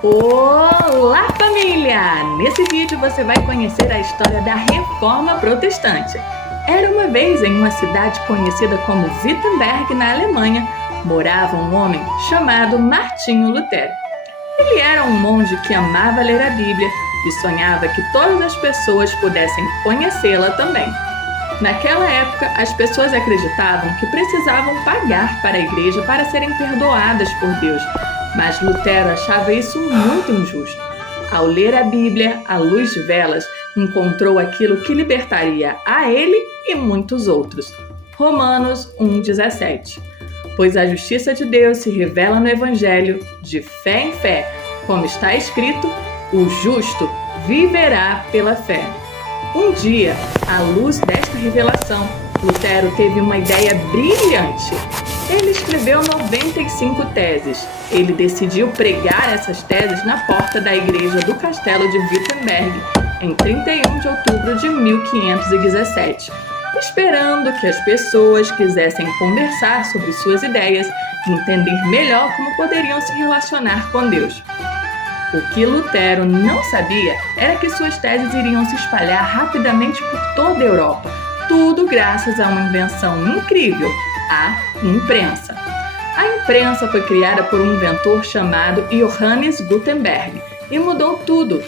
Olá, família! Nesse vídeo você vai conhecer a história da Reforma Protestante. Era uma vez em uma cidade conhecida como Wittenberg, na Alemanha, morava um homem chamado Martinho Lutero. Ele era um monge que amava ler a Bíblia e sonhava que todas as pessoas pudessem conhecê-la também. Naquela época, as pessoas acreditavam que precisavam pagar para a igreja para serem perdoadas por Deus, mas Lutero achava isso muito injusto. Ao ler a Bíblia à luz de velas, encontrou aquilo que libertaria a ele e muitos outros. Romanos 1,17. Pois a justiça de Deus se revela no Evangelho, de fé em fé, como está escrito, o justo viverá pela fé. Um dia, à luz desta revelação, Lutero teve uma ideia brilhante. Ele escreveu 95 teses. Ele decidiu pregar essas teses na porta da igreja do castelo de Wittenberg, em 31 de outubro de 1517, esperando que as pessoas quisessem conversar sobre suas ideias e entender melhor como poderiam se relacionar com Deus. O que Lutero não sabia era que suas teses iriam se espalhar rapidamente por toda a Europa, tudo graças a uma invenção incrível, a imprensa. A imprensa foi criada por um inventor chamado Johannes Gutenberg e mudou tudo.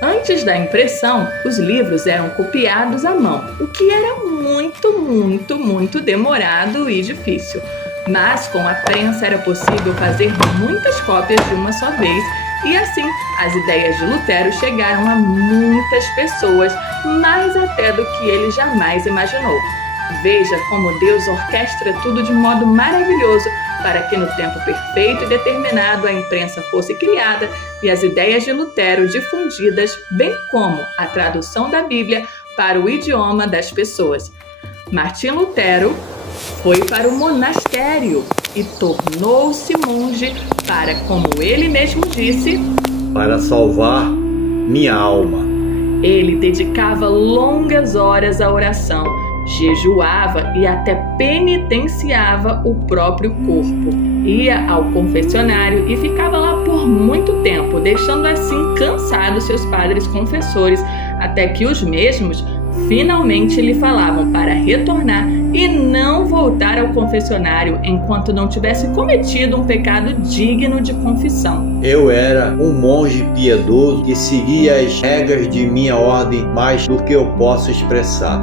Antes da impressão, os livros eram copiados à mão, o que era muito demorado e difícil. Mas com a prensa era possível fazer muitas cópias de uma só vez, e assim as ideias de Lutero chegaram a muitas pessoas, mais até do que ele jamais imaginou. Veja como Deus orquestra tudo de modo maravilhoso para que no tempo perfeito e determinado a imprensa fosse criada e as ideias de Lutero difundidas, bem como a tradução da Bíblia para o idioma das pessoas. Martinho Lutero foi para o monastério e tornou-se monge para, como ele mesmo disse, para salvar minha alma. Ele dedicava longas horas à oração, jejuava e até penitenciava o próprio corpo. Ia ao confessionário e ficava lá por muito tempo, deixando assim cansados seus padres confessores, até que os mesmos finalmente lhe falavam para retornar e não voltar ao confessionário enquanto não tivesse cometido um pecado digno de confissão. Eu era um monge piedoso que seguia as regras de minha ordem mais do que eu posso expressar.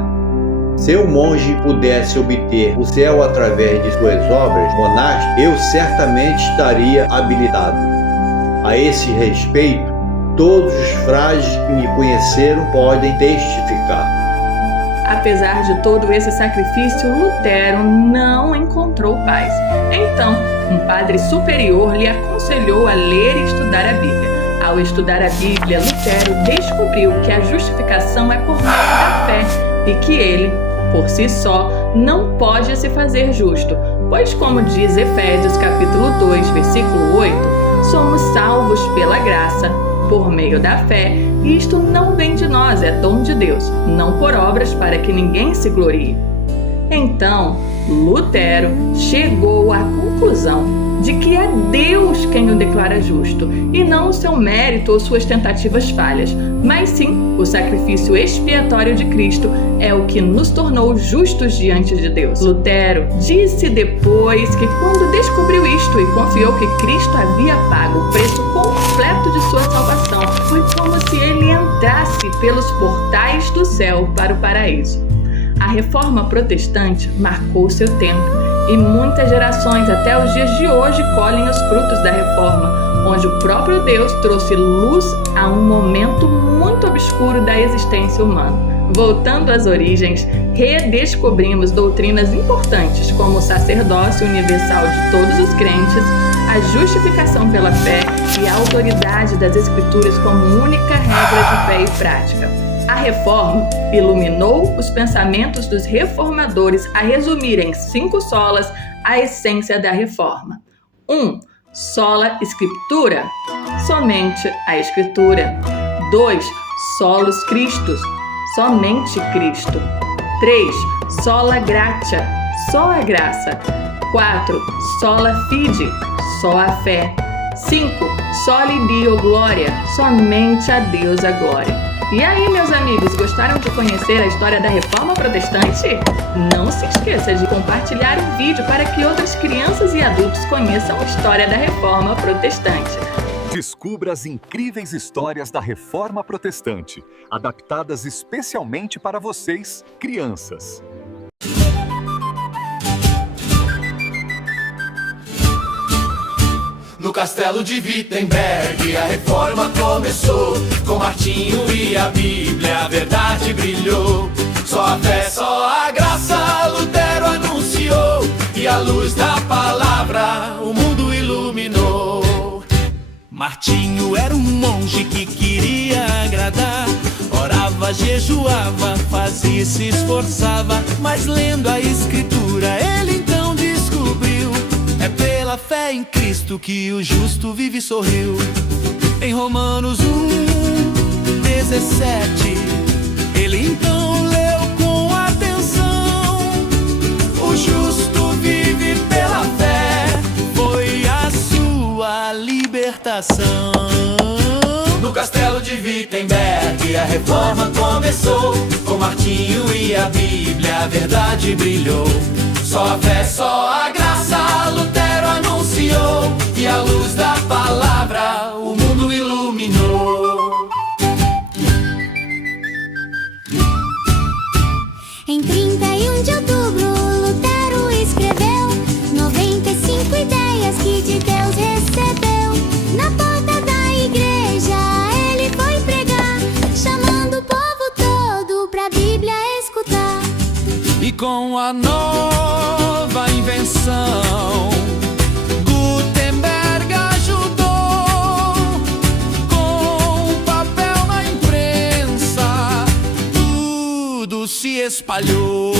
Se o monge pudesse obter o céu através de suas obras monásticas, eu certamente estaria habilitado. A esse respeito, todos os frades que me conheceram podem testificar. Apesar de todo esse sacrifício, Lutero não encontrou paz. Então, um padre superior lhe aconselhou a ler e estudar a Bíblia. Ao estudar a Bíblia, Lutero descobriu que a justificação é por meio da fé e que ele, por si só, não pode se fazer justo, pois, como diz Efésios capítulo 2, versículo 8, somos salvos pela graça, por meio da fé, e isto não vem de nós, é dom de Deus, não por obras para que ninguém se glorie. Então, Lutero chegou à conclusão de que é Deus quem o declara justo, e não o seu mérito ou suas tentativas falhas, mas sim o sacrifício expiatório de Cristo é o que nos tornou justos diante de Deus. Lutero disse depois que quando descobriu isto e confiou que Cristo havia pago o preço completo de sua salvação, foi como se ele entrasse pelos portais do céu para o paraíso. A Reforma Protestante marcou seu tempo e muitas gerações até os dias de hoje colhem os frutos da Reforma, onde o próprio Deus trouxe luz a um momento muito obscuro da existência humana. Voltando às origens, redescobrimos doutrinas importantes como o sacerdócio universal de todos os crentes, a justificação pela fé e a autoridade das Escrituras como única regra de fé e prática. A Reforma iluminou os pensamentos dos reformadores a resumir em 5 solas a essência da Reforma. 1. Sola Scriptura, somente a Escritura. 2. Solus Christus, somente Cristo. 3. Sola Gratia, só a graça. 4. Sola Fide, só a fé. 5. Soli Dio Glória, somente a Deus a glória. E aí, meus amigos, gostaram de conhecer a história da Reforma Protestante? Não se esqueça de compartilhar o vídeo para que outras crianças e adultos conheçam a história da Reforma Protestante. Descubra as incríveis histórias da Reforma Protestante, adaptadas especialmente para vocês, crianças. No castelo de Wittenberg a reforma começou. Com Martinho e a Bíblia a verdade brilhou. Só a fé, só a graça Lutero anunciou. E a luz da palavra o mundo iluminou. Martinho era um monge que queria agradar. Orava, jejuava, fazia e se esforçava. Mas lendo a escritura ele então descobriu: é pela fé em Cristo que o justo vive e sorriu. Em Romanos 1:17 ele então leu com atenção: o justo vive pela fé, foi a sua libertação. No castelo de Wittenberg a reforma começou. Com Martinho e a Bíblia a verdade brilhou. Só a fé, só a graça Lutero anunciou. E a luz da palavra o mundo iluminou. Em 31 de outubro, Lutero escreveu 95 ideias que de Deus recebeu. Na porta da igreja ele foi pregar, chamando o povo todo pra Bíblia escutar. E com a nova invenção Gutenberg ajudou. Com papel na imprensa tudo se espalhou.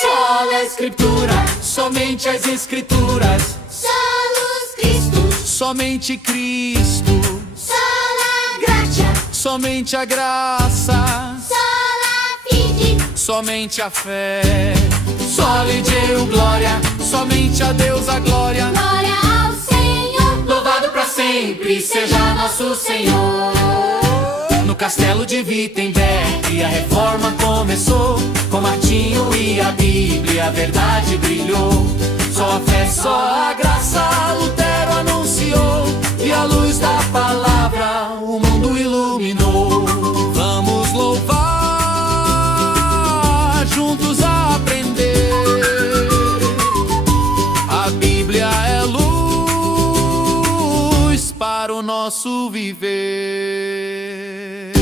Só a escritura, somente as escrituras. Solus Christus, Somente Cristo, sola gratia, somente a graça, sola fide, somente a fé. Soli Deo Glória, Somente a Deus a glória. glória ao Senhor. louvado pra sempre seja nosso Senhor. No castelo de Wittenberg a reforma começou. Com Martinho e a Bíblia a verdade brilhou. Só a fé, só a graça Lutero anunciou. E a luz da palavra o mundo iluminou. Vamos louvar, juntos a aprender. A Bíblia é luz para o nosso viver.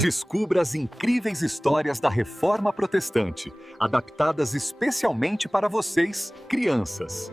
Descubra as incríveis histórias da Reforma Protestante, adaptadas especialmente para vocês, crianças.